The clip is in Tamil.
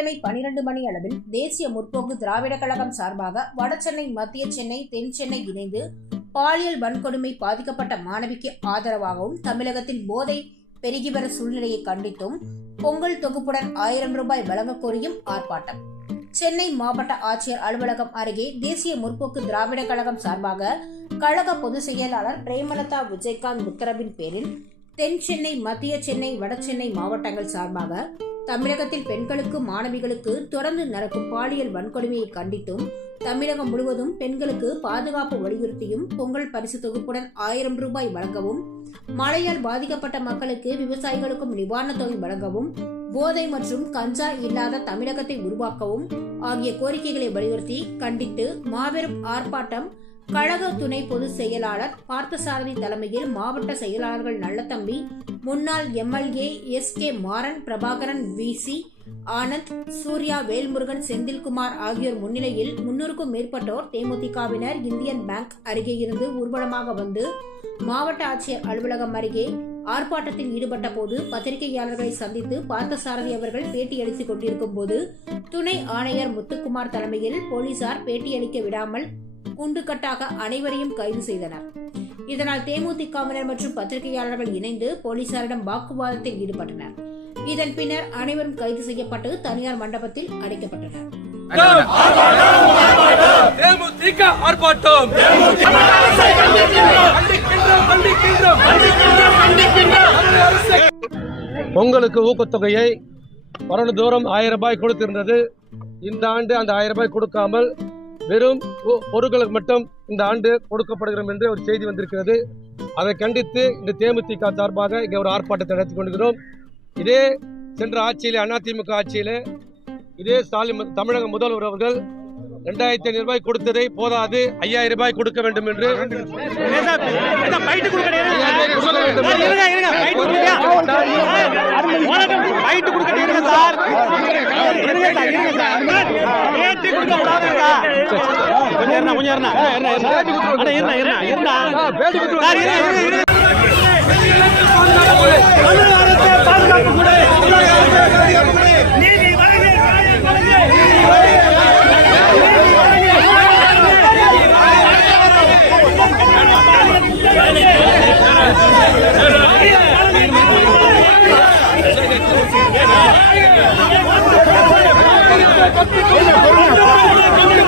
வெள்ளிக்கிழமை பனிரெண்டு மணி அளவில் தேசிய முற்போக்கு திராவிட கழகம் சார்பாக வடசென்னை மத்திய சென்னை தென் சென்னை இணைந்து பாலியல் வன்கொடுமை பாதிக்கப்பட்ட மாணவிக்கு ஆதரவாகவும் தமிழகத்தில் போதை பெருகி வர சூழ்நிலையை கண்டித்தும் பொங்கல் தொகுப்புடன் ஆயிரம் ரூபாய் வழங்கக் கோரியும் ஆர்ப்பாட்டம். சென்னை மாவட்ட ஆட்சியர் அலுவலகம் அருகே தேசிய முற்போக்கு திராவிட கழகம் சார்பாக கழக பொதுச் செயலாளர் பிரேமலதா விஜயகாந்த் உத்தரவின் பேரில் தென் சென்னை மத்திய சென்னை வடசென்னை மாவட்டங்கள் சார்பாக தமிழகத்தில் பெண்களுக்கு மாணவிகளுக்கு தொடர்ந்து நடக்கும் பாலியல் வன்கொடுமையை கண்டித்தும் தமிழகம் முழுவதும் பெண்களுக்கு பாதுகாப்பு வலியுறுத்தியும் பொங்கல் பரிசு தொகுப்புடன் ஆயிரம் ரூபாய் வழங்கவும் மழையால் பாதிக்கப்பட்ட மக்களுக்கு விவசாயிகளுக்கும் நிவாரணத் தொகை வழங்கவும் போதை மற்றும் கஞ்சா இல்லாத தமிழகத்தை உருவாக்கவும் ஆகிய கோரிக்கைகளை வலியுறுத்தி கண்டித்து மாபெரும் ஆர்ப்பாட்டம் கழக துணை பொதுச் செயலாளர் பார்த்தசாரதி தலைமையில் மாவட்ட செயலாளர்கள் நல்லத்தம்பி முன்னாள் MLA S K Maran Prabhakaran VC Anand Surya Velmurugan Senthilkumar ஆகியோர் முன்னிலையில் முன்னூறுக்கும் மேற்பட்டோர் தேமுதிகவினர் இந்தியன் பேங்க் அருகே இருந்து ஊர்வலமாக வந்து மாவட்ட ஆட்சியர் அலுவலகம் அருகே ஆர்ப்பாட்டத்தில் ஈடுபட்ட போது பத்திரிகையாளர்களை சந்தித்து பார்த்தசாரதி அவர்கள் பேட்டியளித்துக் கொண்டிருக்கும் போது துணை ஆணையர் முத்துக்குமார் தலைமையில் போலீசார் பேட்டியளிக்க விடாமல் குண்டுக்கட்டாக அனைவரையும் கைது செய்தனர். இதனால் தேமுதிகவினர் மற்றும் பத்திரிகையாளர்கள் இணைந்து போலீசாரிடம் வாக்குவாதத்தில் ஈடுபட்டனர். இதன் பின்னர் அனைவரும் கைது செய்யப்பட்டு தனியார் மண்டபத்தில் அடைக்கப்பட்டனர். பொங்கலுக்கு ஊக்கத்தொகையை வருடந்தோறும் ஆயிரம் ரூபாய் கொடுத்திருந்தது. இந்த ஆண்டு அந்த ஆயிரம் ரூபாய் கொடுக்காமல் வெறும் பொருட்களுக்கு மட்டும் இந்த ஆண்டு கொடுக்கப்படுகிறோம் என்று ஒரு செய்தி வந்திருக்கிறது அதை கண்டித்து இந்த தேமுதிக சார்பாக இங்கே ஒரு ஆர்ப்பாட்டத்தை நடத்தி கொண்டிருக்கிறோம் இதே சென்ற ஆட்சியிலே அதிமுக ஆட்சியிலே இதே ஸ்டாலின் தமிழக முதல்வர் அவர்கள் ரெண்டாயிரத்தி ஐநூறு ரூபாய் கொடுத்ததை போதாது ஐயாயிரம் ரூபாய் கொடுக்க வேண்டும் என்று டீ குடிக்க கூடாது கொஞ்சம் கொஞ்சம் இருண்ணா. ¡Corre,